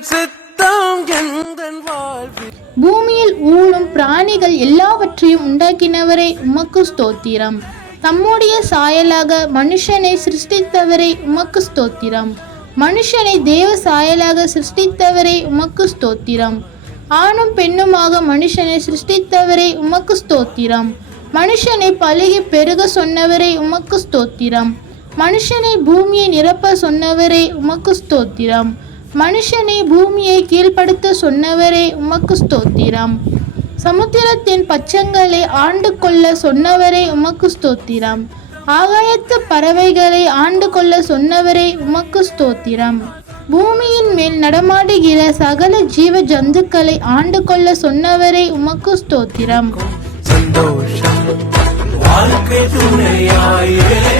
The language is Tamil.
உந்தன் சித்தம் எந்தன் வாழ்வில்? பூமியில் ஊழும் பிராணிகள் எல்லாவற்றையும் உண்டாக்கினவரே உமக்கு ஸ்தோத்திரம். தம்முடைய சாயலாக மனுஷனை சிருஷ்டித்தவரே உமக்கு ஸ்தோத்திரம். மனுஷனை தேவ சாயலாக சிருஷ்டித்தவரே உமக்கு ஸ்தோத்திரம். ஆணும் பெண்ணுமாக மனுஷனை சிருஷ்டித்தவரே உமக்கு ஸ்தோத்திரம். மனுஷனை பழுகி பெருக சொன்னவரே உமக்கு ஸ்தோத்திரம். மனுஷனை பூமியை நிரப்ப சொன்னவரே உமக்கு ஸ்தோத்திரம். மனுஷனை பூமியை கீழ்ப்படுத்த சொன்னவரே உமக்கு ஸ்தோத்திரம். சமுத்திரத்தின் பச்சங்களை ஆண்டு கொள்ள சொன்னவரே உமக்கு ஸ்தோத்திரம். ஆகாயத்து பறவைகளை ஆண்டு கொள்ள சொன்னவரே உமக்கு ஸ்தோத்திரம். பூமியின் மேல் நடமாடுகிற சகல ஜீவ ஜந்துக்களை ஆண்டு கொள்ள சொன்னவரே உமக்கு ஸ்தோத்திரம். சந்தோஷம் வாழ்க்கை துணையாயே.